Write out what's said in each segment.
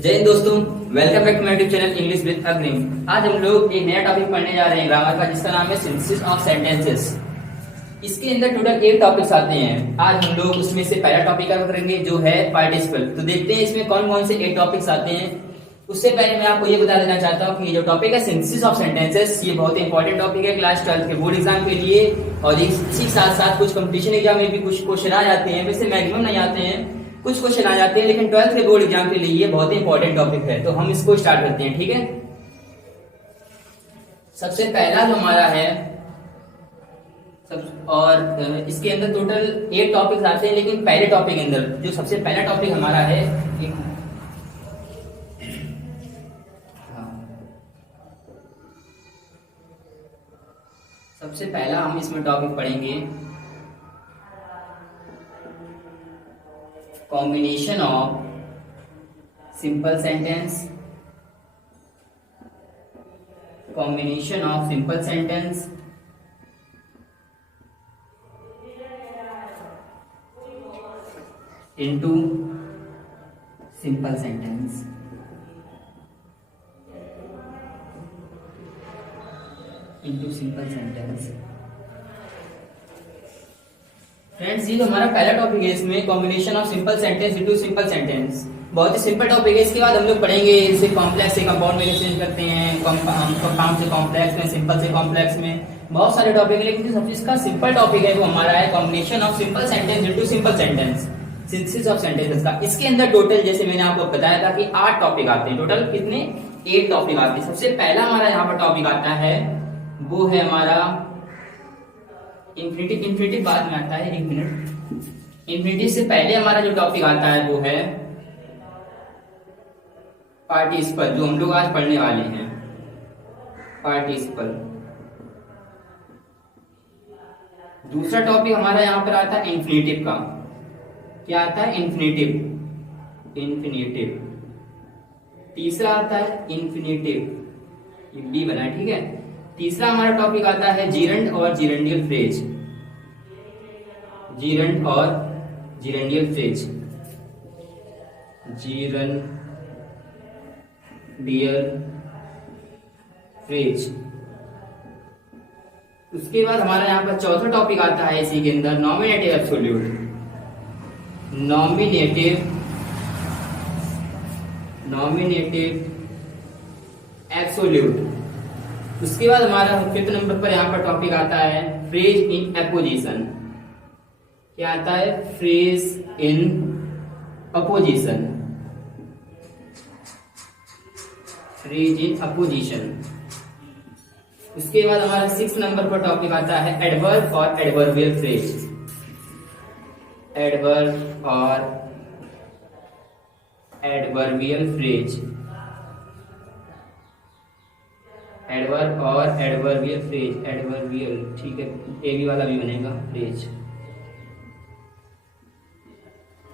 जय हिंद दोस्तों, welcome back to my YouTube channel English with Agrim. आज हम लोग एक नया टॉपिक पढ़ने जा रहे हैं ग्रामर का, जिसका नाम है सिंथेसिस ऑफ सेंटेंसेस। इसके अंदर टोटल 8 टॉपिक्स आते हैं। आज हम लोग उसमें से पहला टॉपिक कवर करेंगे जो है पार्टिसिपल। तो देखते हैं इसमें कौन कौन से 8 टॉपिक्स आते हैं। उससे पहले मैं आपको ये बता देना चाहता हूँ कि ये जो टॉपिक है सिंथेसिस ऑफ सेंटेंसेस, ये बहुत ही इंपॉर्टेंट टॉपिक है क्लास 12 के बोर्ड एग्जाम के लिए। और इसी साथ साथ कुछ कंपटीशन एग्जाम में भी कुछ क्वेश्चन आ जाते हैं, वैसे मैक्सिमम नहीं आते हैं, कुछ क्वेश्चन आ जाते हैं, लेकिन 12th के बोर्ड एग्जाम के लिए ये बहुत ही इंपॉर्टेंट टॉपिक है। तो हम इसको स्टार्ट करते हैं, ठीक है। सबसे पहला जो हमारा है और इसके अंदर टोटल 8 टॉपिक्स आते हैं, लेकिन पहले टॉपिक के अंदर जो सबसे पहला टॉपिक हमारा है सबसे पहला हम इसमें टॉपिक पढ़ेंगे combination of simple sentence. Combination of simple sentence into simple sentence. Into simple sentence. Friends, ये जो हमारा पहला टॉपिक है, इसमें combination of simple sentence into simple sentence बहुत ही सिंपल टॉपिक है। इसके बाद हम लोग पढ़ेंगे इसे कॉम्प्लेक्स से कंपाउंड में चेंज करते हैं, कंपाउंड से कॉम्प्लेक्स में, सिंपल से कॉम्प्लेक्स में, बहुत सारे टॉपिक है। लेकिन जो सबसे इसका सिंपल टॉपिक है वो हमारा है combination of simple sentence into simple sentence, synthesis of sentences का। इसके अंदर टोटल, जैसे मैंने आपको बताया था कि 8 टॉपिक आते हैं। टोटल कितने? 8 टॉपिक आते हैं। सबसे पहला हमारा यहाँ पर टॉपिक आता है वो है हमारा इन्फिनिटिव। इन्फिनिटिव बाद में आता है, 1 मिनट। इन्फिनिटिव से पहले हमारा जो टॉपिक आता है वो है पार्टिसिपल, जो हम लोग आज पढ़ने वाले हैं। पार्टिसिपल। दूसरा टॉपिक हमारा यहां पर आता है इन्फिनिटिव का। क्या आता है? इन्फिनिटिव। इन्फिनिटिव। तीसरा आता है इन्फिनिटिव, ये डी बना है, ठीक है। तीसरा हमारा टॉपिक आता है जीरंड और जीरेंडियल फ्रेज। जीरंड और जीरेंडियल फ्रेज। जीरंडियल फ्रेज। उसके बाद हमारा यहाँ पर चौथा टॉपिक आता है इसी के अंदर नॉमिनेटिव एब्सोल्यूट। Nominative absolute. उसके बाद हमारा 5th नंबर पर यहाँ पर टॉपिक आता है फ्रेज इन अपोजिशन। क्या आता है? Phrase in opposition. Phrase in opposition. उसके बाद हमारा 6th नंबर पर टॉपिक आता है एडवर्ब और एडवर्बियल फ्रेज। एडवर्ब और एडवर्बियल फ्रेज। एडवर्ब और एडवर्बियल फ्रेज। एडवर्बियल, ठीक है, एबी वाला भी बनेगा फ्रेज।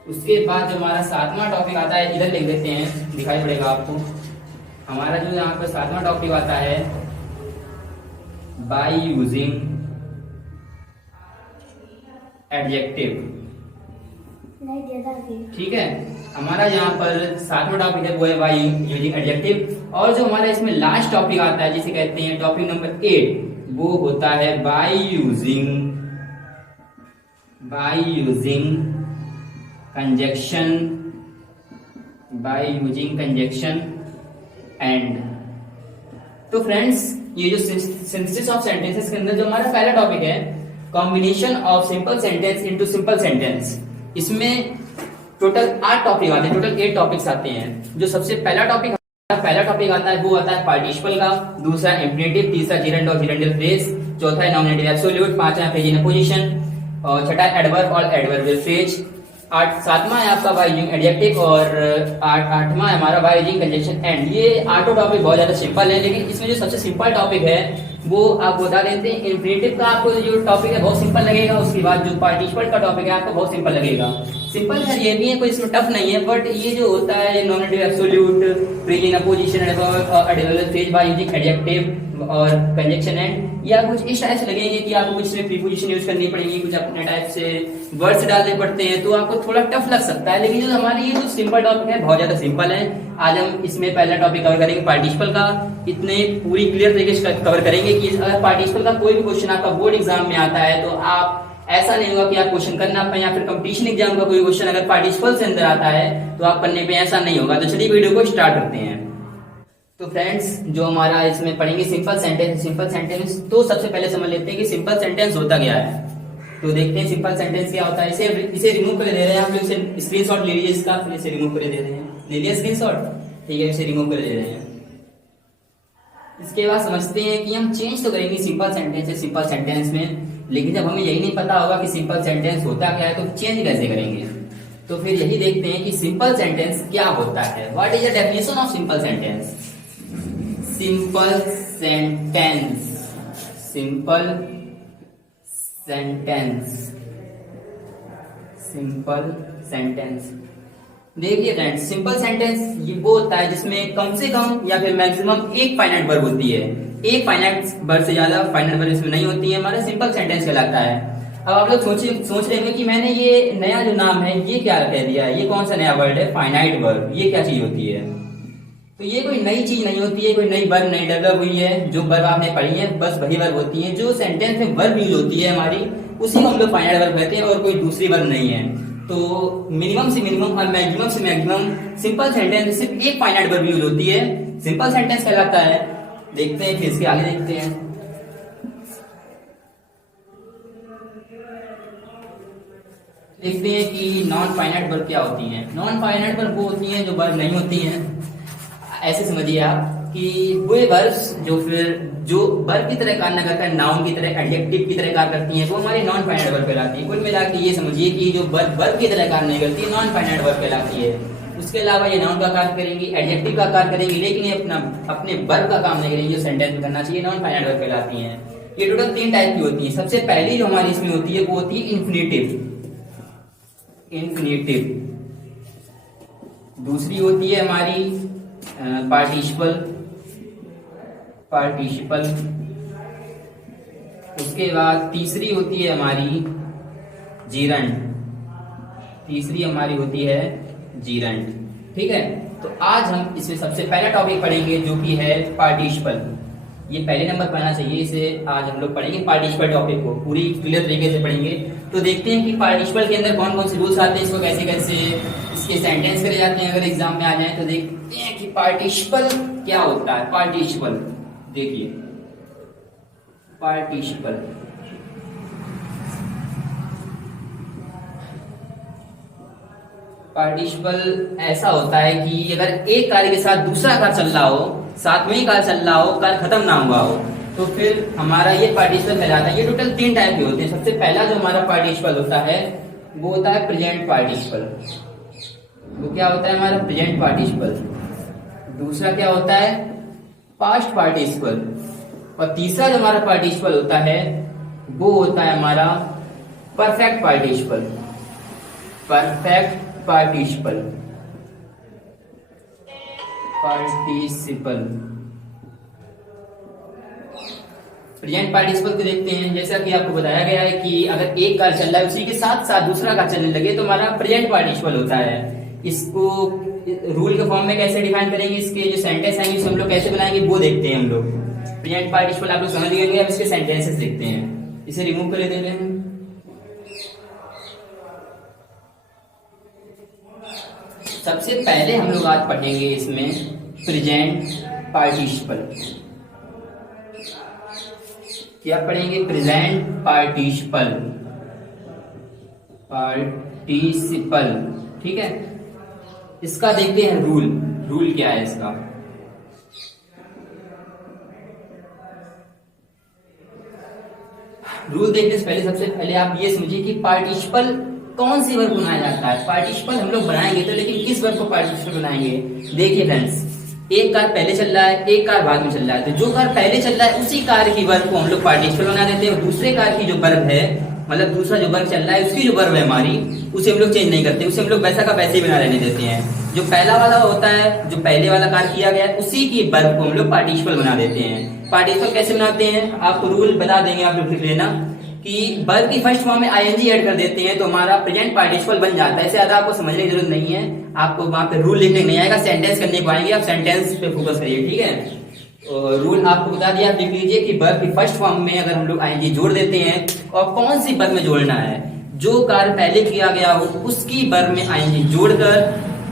उसके बाद जो हमारा 7वां टॉपिक आता है, इधर लिख देते हैं, दिखाई पड़ेगा आपको। हमारा जो यहाँ पर 7वां टॉपिक आता है बाय यूजिंग एडजेक्टिव, ठीक है। हमारा यहाँ पर 7वां टॉपिक है वो है बाय यूजिंग एडजेक्टिव। और जो हमारा इसमें लास्ट टॉपिक आता है, जिसे कहते हैं टॉपिक नंबर 8, वो होता है by using conjunction. By using conjunction and. तो फ्रेंड्स, ये जो सिंथेसिस ऑफ सेंटेंसेस के अंदर जो हमारा पहला टॉपिक है combination of simple sentence into simple sentence, इसमें टोटल 8 टॉपिक आते हैं। टोटल 8 टॉपिक्स आते हैं। जो सबसे पहला टॉपिक आता है वो आता है पार्टिसिपल का। दूसरा इन्फिनिटिव। तीसरा जीरंड और जीरेंडियल फ्रेज। चौथा है नॉमिनेटिव एब्सोल्यूट। 5वां फ्रेज इन अपोजिशन। और छठा एडवर्ब और एडवर्बियल फ्रेज। 7वां है आपका बाय यूजिंग एडजेक्टिव। और 8वां है हमारा बाय यूजिंग कंजक्शन एंड। ये 8 टॉपिक बहुत ज्यादा सिंपल है, लेकिन इसमें जो सबसे सिंपल टॉपिक है वो आप बता देते हैं। इन्फिनिटिव का आपको जो टॉपिक है बहुत सिंपल लगेगा। उसके बाद जो पार्टिसिपल का टॉपिक है आपको बहुत सिंपल लगेगा। सिंपल है, ये नहीं है कोई इसमें टफ नहीं है, बट ये जो होता है nominative absolute, phrase in opposition, adverb phrase by using adjective और कंजक्शन एंड, या कुछ इस टाइप से लगेंगे कि आपको कुछ इसमें प्रीपोजिशन यूज करनी पड़ेगी, कुछ अपने टाइप से वर्ड्स डालने पड़ते हैं, तो आपको थोड़ा टफ लग सकता है। लेकिन जो हमारी ये जो सिंपल टॉपिक है बहुत ज्यादा सिंपल है। आज हम इसमें पहला टॉपिक कवर करेंगे पार्टिसिपल का। इतने पूरी क्लियर तरीके से कवर करेंगे कि अगर पार्टिसिपल का कोई भी क्वेश्चन आपका बोर्ड एग्जाम में आता है तो आप ऐसा नहीं होगा कि आप क्वेश्चन करना पाए, या फिर कंपटीशन एग्जाम का कोई क्वेश्चन अगर पार्टिसिपल से अंदर आता है तो आप पढ़ने पे ऐसा नहीं होगा। तो चलिए वीडियो को स्टार्ट करते हैं। तो फ्रेंड्स, जो हमारा इसमें पढ़ेंगे सिंपल सेंटेंस। सिंपल सेंटेंस तो सबसे पहले समझ लेते हैं कि सिंपल सेंटेंस होता क्या है। तो देखते हैं सिंपल सेंटेंस क्या होता है। इसे रिमूव कर दे रहे हैं आप लोग, इसे स्क्रीनशॉट ले लीजिए इसका, फिर इसे रिमूव कर दे रहे हैं। ले लिया स्क्रीनशॉट, ठीक है, इसे रिमूव कर दे रहे हैं। इसके बाद समझते हैं कि हम चेंज तो करेंगे सिंपल सेंटेंस से सिंपल सेंटेंस में, लेकिन जब हमें यही नहीं पता होगा कि सिंपल सेंटेंस होता क्या है तो चेंज कैसे करेंगे। तो फिर यही देखते हैं कि सिंपल सेंटेंस क्या होता है। What is the definition of simple sentence. Simple sentence, simple sentence, simple sentence. देखिए फ्रेंड्स, सिंपल सेंटेंस ये वो होता है जिसमें कम से कम या फिर मैक्सिमम एक फाइनाइट वर्ब होती है। एक फाइनाइट वर्ब से ज्यादा फाइनाइट वर्ब इसमें नहीं होती है, हमारा सिंपल सेंटेंस कहलाता है। अब आप लोग सोच रहे होंगे कि मैंने ये नया जो नाम है ये क्या कह दिया है, ये कौन सा नया वर्ड है फाइनाइट वर्ब, ये क्या चीज होती है। तो ये कोई नई चीज नहीं होती है, कोई नई वर्ब नहीं डेवलप हुई है। जो वर्ब आपने पढ़ी है बस वही वर्ब होती है। जो सेंटेंस में वर्ब यूज होती है हमारी, उसी को हम लोग फाइनाइट वर्ब कहते हैं, और कोई दूसरी वर्ब नहीं है। तो मिनिमम से मिनिमम और मैक्सिमम से मैक्सिमम सिंपल सेंटेंस में सिर्फ एक फाइनाइट वर्ब यूज होती है, सिंपल सेंटेंस कहलाता है। देखते हैं, फिर इसके आगे देखते हैं। देखते हैं कि नॉन फाइनाइट वर्ब क्या होती हैं। नॉन फाइनाइट वर्ब वो होती हैं जो वर्ब नहीं होती हैं। ऐसे समझिए आप कि वो वर्ब्स जो वर्ब की तरह कार्य करता है, नाउन की तरह, एडजेक्टिव की तरह कार्य करती हैं, वो हमारी नॉन फाइनाइट वर्ब कहलाती है। कुल मिला के ये समझिए कि जो वर्ब की तरह कार्य नहीं करती, नॉन फाइनाइट वर्ब कहलाती है। उसके अलावा ये नाउन का कार्य करेंगी, एडजेक्टिव का कार्य करेंगी, लेकिन ये अपने वर्ब का काम नहीं करेंगी जो सेंटेंस में करना चाहिए, नॉन फाइनाइट वर्ब कहलाती हैं। ये टोटल 3 टाइप की होती है। सबसे पहली जो हमारी इसमें होती है वो होती है इन्फिनेटिव। इन्फिनेटिव। दूसरी होती है हमारी पार्टिसिपल। पार्टिसिपल। उसके बाद तीसरी होती है हमारी जीरंड। तीसरी हमारी होती है जीरंड। ठीक है, तो आज हम इसमें सबसे पहला टॉपिक पढ़ेंगे जो कि है पार्टिसिपल। ये पहले नंबर पढ़ना चाहिए, इसे आज हम लोग पढ़ेंगे पार्टिसिपल टॉपिक को पूरी क्लियर तरीके से पढ़ेंगे। तो देखते हैं कि पार्टिसिपल के अंदर कौन कौन से रूल्स आते हैं, इसको कैसे कैसे इसके सेंटेंस करे जाते हैं अगर एग्जाम में आ जाए। तो देखते हैं कि पार्टिसिपल क्या होता है। पार्टिसिपल देखिए, पार्टिसिपल पार्टिसिपल ऐसा होता है कि अगर एक कार्य के साथ दूसरा कार्य चल रहा हो, साथ में ही कार्य चल रहा हो, कार्य खत्म ना हुआ हो, तो फिर हमारा ये पार्टिसिपल कहलाता है। ये टोटल 3 टाइप के होते हैं। सबसे पहला जो हमारा पार्टिसिपल होता है वो होता है प्रेजेंट पार्टिसिपल। वो क्या होता है हमारा प्रेजेंट पार्टिसिपल। दूसरा क्या होता है पास्ट पार्टिसिपल। और तीसरा जो हमारा पार्टिसिपल होता है वो होता है हमारा perfect participle. Perfect participle. Participle present participle को देखते हैं। जैसा कि आपको बताया गया है कि अगर एक कार्य चल रहा है उसी के साथ साथ दूसरा कार्य चलने लगे तो हमारा प्रेजेंट पार्टिसिपल होता है। इसको रूल के फॉर्म में कैसे डिफाइन करेंगे, इसके जो सेंटेंस आएंगे हम लोग कैसे बनाएंगे वो देखते हैं हम लोग। प्रेजेंट पार्टिसिपल आप लोग समझ गए, अब इसके सेंटेंसेस देखते हैं। इसे रिमूव कर देते हैं। सबसे पहले हम लोग आज पढ़ेंगे इसमें प्रेजेंट पार्टिसिपल। क्या पढ़ेंगे? Present participle. पार्टिसिपल, ठीक है। इसका देखते हैं रूल। रूल क्या है इसका? रूल देखने से पहले सबसे पहले आप ये समझिए कि पार्टिसिपल कौन सी वर्ब बनाया जाता है। पार्टिसिपल हम लोग बनाएंगे तो, लेकिन किस वर्ब को पार्टिसिपल बनाएंगे? देखिए फ्रेंड्स, एक कार्य पहले चल रहा है, एक कार्य बाद में चल रहा है, तो जो कार्य पहले चल रहा है उसी कार्य की वर्ब को हम लोग पार्टिसिपल बना देते हैं। दूसरे कार्य की जो वर्ब है, मतलब दूसरा जो वर्ब चल रहा है उसकी जो वर्ब है हमारी, उसे हम लोग चेंज नहीं करते, उसे हम लोग वैसा का वैसे ही बना रहने देते हैं। जो पहला वाला होता है, जो पहले वाला कार्य किया गया है, उसी की वर्ब को हम लोग पार्टिसिपल बना देते हैं। पार्टिसिपल कैसे बनाते हैं आपको रूल बता देंगे, आप लोग लिख लेना कि वर्ब की फर्स्ट फॉर्म में आईएनजी ऐड कर देते हैं तो हमारा प्रेजेंट पार्टिसिपल बन जाता है। इससे ज्यादा आपको समझने की जरूरत नहीं है, आपको वहां पे रूल लिखने नहीं आएगा, सेंटेंस करने को आएंगे, आप सेंटेंस पे फोकस करिए, ठीक है। रूल आपको बता दिया, आप लिख लीजिए कि वर्ब की फर्स्ट फॉर्म में अगर हम लोग आईएनजी जोड़ देते हैं और कौन सी वर्ब में जोड़ना है, जो कार्य पहले किया गया हो उसकी वर्ब में आईएनजी जोड़कर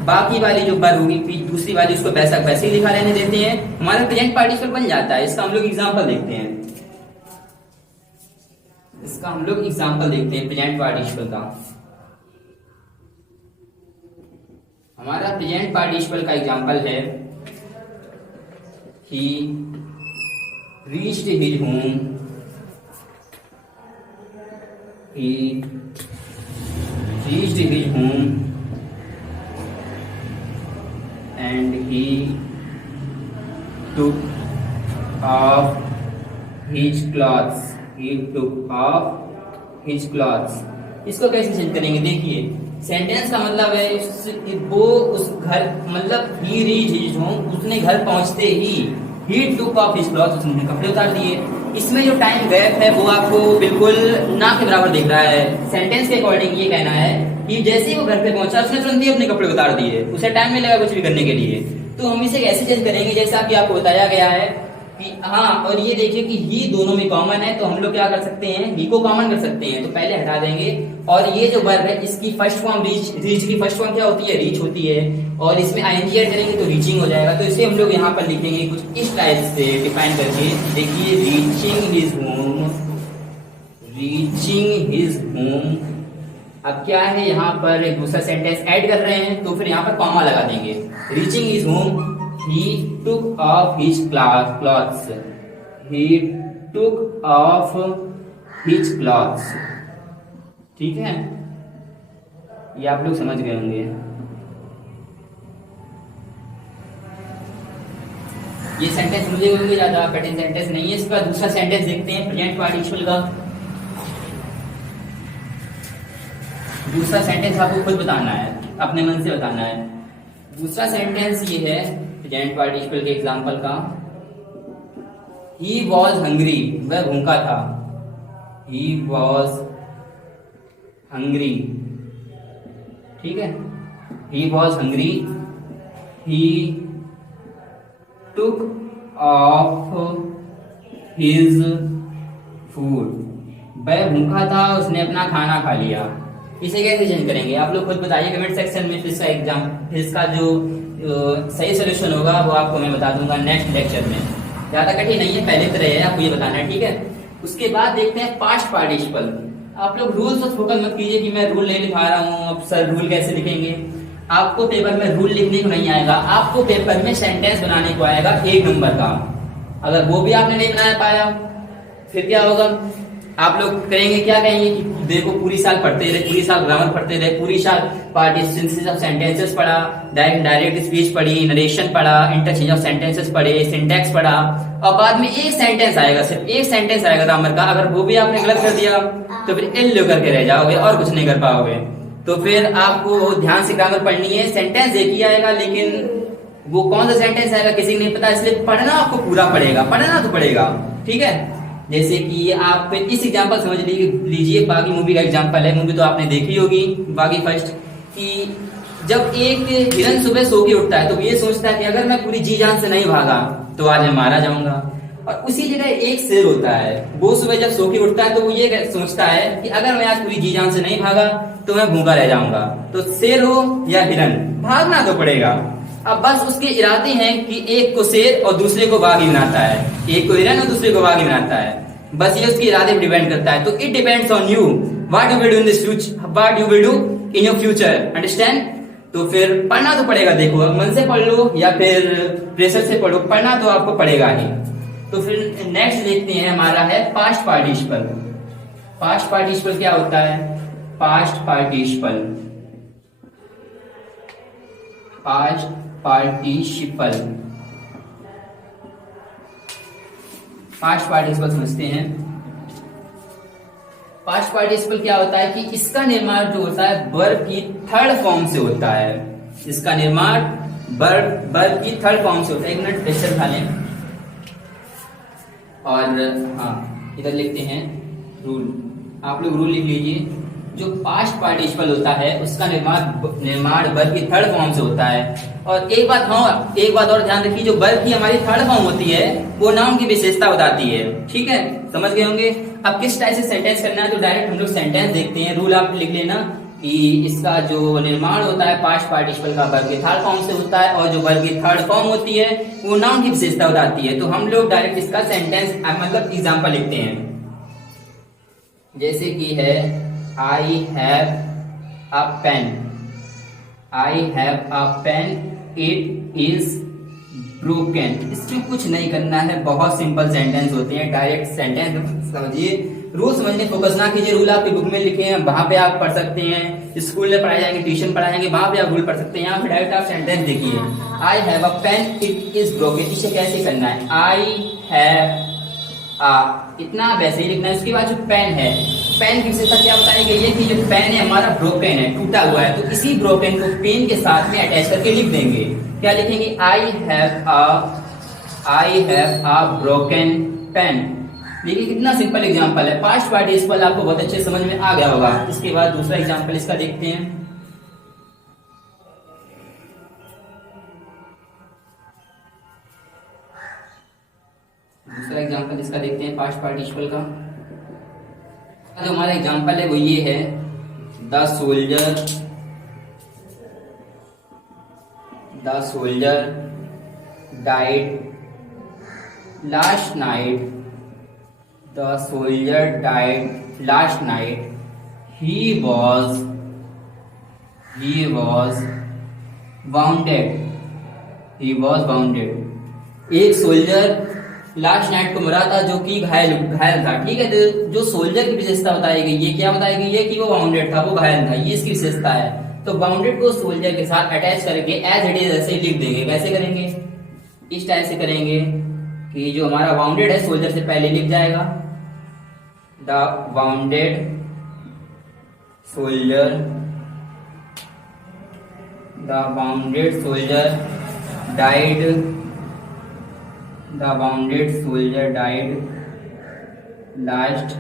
बाकी वाली जो वर्ब होगी दूसरी वाली उसको वैसा वैसे ही लिखा रहने देते हैं, हमारा प्रेजेंट पार्टिसिपल बन जाता है। इसका हम लोग एग्जांपल देखते हैं, प्रेजेंट पार्टिसिपल का। हमारा प्रेजेंट पार्टिसिपल का एग्जांपल है ही reached his home, and he took off his clothes. इसको कैसे चेंज करेंगे, देखिए सेंटेंस का मतलब है वो उस घर, मतलब he reached his home, उसने घर पहुंचते ही he took off his clothes, उसने कपड़े उतार दिए। इसमें जो टाइम गैप है वो आपको बिल्कुल ना के बराबर दिख रहा है। सेंटेंस के अकॉर्डिंग ये कहना है कि जैसे ही वो घर पे पहुंचा उसने तुरंत ही अपने कपड़े उतार दिए, उसे टाइम नहीं लगा कुछ भी करने के लिए। तो हम इसे कैसे चेंज करेंगे, जैसा कि आपको बताया गया है कि हाँ, और ये देखिए कि ही दोनों में कॉमन है, तो हम लोग क्या कर सकते हैं, ही को कॉमन कर सकते हैं, तो पहले हटा देंगे। और ये जो वर्ब है इसकी फर्स्ट फॉर्म रीच की फर्स्ट फॉर्म क्या होती है, रीच होती है, और इसमें आईएनजी ऐड करेंगे तो रीचिंग हो जाएगा। तो इसे हम लोग यहाँ पर लिखेंगे कुछ इस टाइप से डिफाइन करके, देखिए रीचिंग हिज होम। अब क्या है, यहाँ पर एक दूसरा सेंटेंस ऐड कर रहे हैं तो फिर यहाँ पर कॉमा लगा देंगे। Reaching his home he took off his clothes, ठीक है, ये आप लोग समझ गए होंगे। ये सेंटेंस मुझे कोई ज्यादा कठिन सेंटेंस नहीं है। इसका दूसरा सेंटेंस देखते हैं प्रेजेंट पार्टिसिपल का। दूसरा सेंटेंस आपको खुद बताना है, अपने मन से बताना है। दूसरा सेंटेंस ये है प्रेजेंट पार्टिसिपल के एग्जांपल का, ही वॉज हंग्री, वह भूखा था, ही वॉज हंग्री, ठीक है, he was hungry, he took off his food, वह भूखा था उसने अपना खाना खा लिया। इसे कैसे चेंज करेंगे आप लोग खुद बताइए कमेंट सेक्शन में। फिर इसका जो सही सोल्यूशन होगा वो आपको मैं बता दूंगा नेक्स्ट लेक्चर में। ज्यादा कठिन नहीं है, पहले तरह है, आपको ये बताना है, ठीक है। उसके बाद देखते हैं पास्ट पार्टिसिपल। आप लोग रूल पर फोकस मत कीजिए कि मैं रूल नहीं लिखा रहा हूँ, अब सर रूल कैसे लिखेंगे। आपको पेपर में रूल लिखने को नहीं आएगा, आपको पेपर में सेंटेंस बनाने को आएगा 1 नंबर का। अगर वो भी आपने नहीं बनाया पाया फिर क्या होगा, आप लोग करेंगे क्या, कहेंगे कि देखो पूरी साल पढ़ते रहे, पूरी साल ग्रामर पढ़ते रहे, पूरी साल पार्टिसिपेंट्स ऑफ सेंटेंसेस पढ़ा, डायरेक्ट स्पीच पढ़ी, नरेशन पढ़ा, इंटरचेंज ऑफ सेंटेंसेस पढ़े, सिंटैक्स पढ़ा, और बाद में एक सेंटेंस आएगा, सिर्फ एक सेंटेंस आएगा ग्रामर का। अगर वो भी आपने गलत कर दिया तो फिर एल लो करके रह जाओगे और कुछ नहीं कर पाओगे। तो फिर आपको ध्यान से ग्रामर पढ़नी है। सेंटेंस एक ही आएगा लेकिन वो कौन सा सेंटेंस आएगा किसी को नहीं पता, इसलिए पढ़ना आपको पूरा पड़ेगा, पढ़ना तो पड़ेगा, ठीक है। जैसे कि आप इस एग्जांपल समझ लीजिए, बागी मूवी का एग्जांपल है। मूवी तो आपने देखी होगी बागी फर्स्ट, कि जब एक हिरन सुबह सो के उठता है तो ये सोचता है कि अगर मैं पूरी जी जान से नहीं भागा तो आज मैं मारा जाऊंगा। और उसी जगह एक शेर होता है, वो सुबह जब सो के उठता है तो वो ये सोचता है कि अगर मैं आज पूरी जी जान से नहीं भागा तो मैं भूखा रह जाऊंगा। तो शेर हो या हिरन, भागना तो पड़ेगा। अब बस उसके इरादे हैं कि एक को शेर और दूसरे को बागी बनाता है, एक को हिरन और दूसरे को बागी बनाता है। बस ये उसके इरादे पर डिपेंड करता है। तो it depends on you what you will do in this future, what you will do in your future, understand. तो फिर पढ़ना तो पड़ेगा, देखो अब मन से पढ़ लो या फिर प्रेशर से पढ़ो, पढ़ना तो आपको पड़ेगा ही। तो फिर नेक्स्ट देखते हैं, हमारा है पास्ट पार्टिसिपल। पास्ट पार्टिसिपल क्या होता है, past participle, past participle, past participle समझते हैं। पास्ट पार्टिसिपल क्या होता है कि इसका निर्माण जो होता है वर्ब की थर्ड फॉर्म से होता है। इसका निर्माण वर्ब की थर्ड फॉर्म से होता है। 1 मिनट प्रेशर खा लें और हाँ इधर लिखते हैं रूल। आप लोग रूल लिख लीजिए, जो पास्ट पार्टिसिपल होता है उसका निर्माण वर्ब की थर्ड फॉर्म से होता है। और एक बात और ध्यान रखिए, जो वर्ब की हमारी थर्ड फॉर्म होती है वो नाउन की विशेषता बताती है। ठीक है, समझ गए होंगे। अब किस टाइप से सेंटेंस करना है, तो डायरेक्ट हम लोग सेंटेंस देखते हैं। रूल आप लिख लेना कि इसका जो निर्माण होता है पास्ट पार्टिसिपल का वर्ब की थर्ड फॉर्म से होता है, और जो वर्ब की थर्ड फॉर्म होती है वो नाउन की विशेषता बताती है। तो हम लोग डायरेक्ट इसका सेंटेंस मतलब एग्जाम्पल लिखते हैं, जैसे कि है I have a pen. I have a pen. It is broken. इसमें कुछ नहीं करना है, बहुत सिंपल सेंटेंस होते हैं, डायरेक्ट सेंटेंस समझिए। रूल समझने फोकस ना कीजिए, रूल आपकी बुक में लिखे हैं, वहां पे आप पढ़ सकते हैं, स्कूल में पढ़ाए जाएंगे, ट्यूशन पढ़ाएंगे, वहां पे आप रूल पढ़ सकते हैं। यहाँ पे डायरेक्ट आप सेंटेंस देखिए, I have a pen. It is broken. इसे कैसे करना है, I have a, इतना वैसे ही लिखना है। उसके बाद जो पेन है, पेन की विशेषता क्या बताई गई है कि जो पेन है हमारा ब्रोकन है, टूटा हुआ है, तो इसी ब्रोकन को पेन के साथ में अटैच करके लिख देंगे। क्या लिखेंगे, I have a broken pen. देखिए कितना सिंपल एग्जांपल है, पास्ट पार्टिसिपल आपको बहुत अच्छे समझ में आ गया होगा। इसके बाद दूसरा एग्जांपल इसका देखते हैं। दूसरा एग्जांपल इसका देखते हैं पास्ट पार्टिसिपल का। जो हमारा एग्जांपल है वो ये है, the soldier died last night. The soldier died last night. He was bounded. एक सोल्जर लास्ट नाइट को मरा था, जो कि घायल था। ठीक है, तो जो सोल्जर की विशेषता बताई गई, ये क्या बताई गई है कि वो बाउंडेड था, वो घायल था, ये इसकी विशेषता है। तो बाउंडेड को सोल्जर के साथ अटैच करके एज इट इज ऐसे लिख देंगे। कैसे करेंगे, इस टाइप से करेंगे कि जो हमारा बाउंडेड है सोल्जर से पहले लिख जाएगा, the bounded soldier died last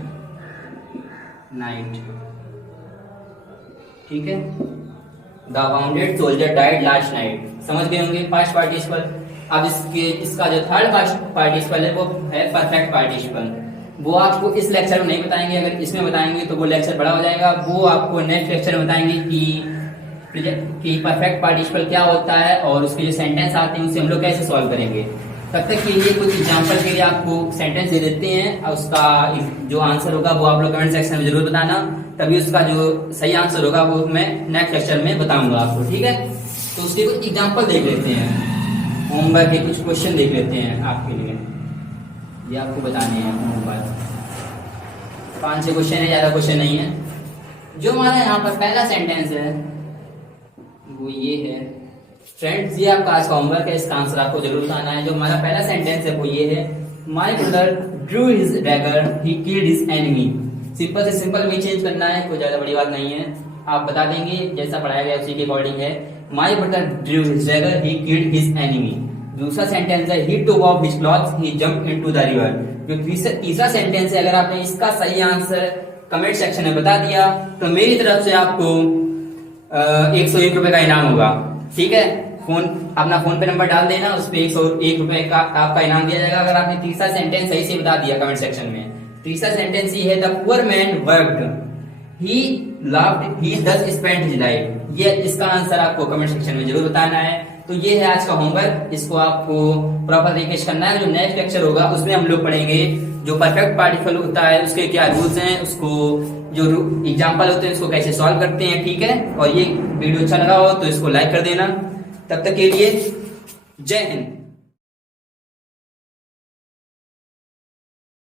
night. ठीक है, the bounded soldier died last night, समझ गए होंगे पास्ट पार्टिसिपल। अब इसका जो थर्ड पार्टिसिपल है वो है परफेक्ट पार्टिसिपल। वो आपको इस लेक्चर में नहीं बताएंगे, अगर इसमें बताएंगे तो वो लेक्चर बड़ा हो जाएगा। वो आपको नेक्स्ट लेक्चर में बताएंगे कि परफेक्ट पार्टिसिपल क्या होता है और उसके जो सेंटेंस आते हैं उसे हम लोग कैसे सॉल्व करेंगे। तब तक के लिए कुछ एग्जांपल के लिए आपको सेंटेंस दे देते हैं, और उसका जो आंसर होगा वो आप लोग कमेंट सेक्शन में जरूर बताना, तभी उसका जो सही आंसर होगा वो मैं नेक्स्ट लेक्चर में बताऊंगा आपको। ठीक है, तो उसके कुछ एग्जांपल देख लेते हैं, होमवर्क के कुछ क्वेश्चन देख लेते हैं आपके लिए, ये आपको बताने हैं होमवर्क। 5-6 क्वेश्चन है, ज्यादा क्वेश्चन नहीं है। जो हमारा यहाँ पर पहला सेंटेंस है वो ये है। फ्रेंड्स, ये आपका आज का होमवर्क है, इसका आंसर आपको जरूर बताना है। जो हमारा पहला सेंटेंस है वो ये है, my brother drew his dagger, he killed his enemy. Simple से सिंपल में चेंज करना है, कोई ज्यादा बड़ी बात नहीं है, आप बता देंगे जैसा पढ़ाया गया उसी के अकॉर्डिंग है। My brother drew his dagger, he killed his enemy. दूसरा सेंटेंस है, he took off his clothes, he jumped into the river. जो तीसरा सेंटेंस है, अगर आपने इसका सही आंसर कमेंट सेक्शन में बता दिया तो मेरी तरफ से आपको 101 रुपए का इनाम होगा। ठीक है, अपना फोन पे नंबर डाल देना, उस पे 101 रुपए का आपका इनाम दिया जाएगा अगर आपने तीसरा सेंटेंस सही से बता दिया कमेंट सेक्शन में। तीसरा सेंटेंस ये है, the poor man worked, he loved, he thus spent his life. ये इसका आंसर आपको कमेंट सेक्शन में जरूर बताना है। तो ये है आज का होमवर्क, इसको आपको प्रॉपर तरीके से करना है। जो नेक्स्ट लेक्चर होगा उसमें हम लोग पढ़ेंगे जो परफेक्ट पार्टिकल होता है उसके क्या रूल्स हैं, उसको जो एग्जाम्पल होते हैं उसको कैसे सॉल्व करते हैं। ठीक है, और ये वीडियो अच्छा लगा हो तो इसको लाइक कर देना। तब तक के लिए जय हिंद।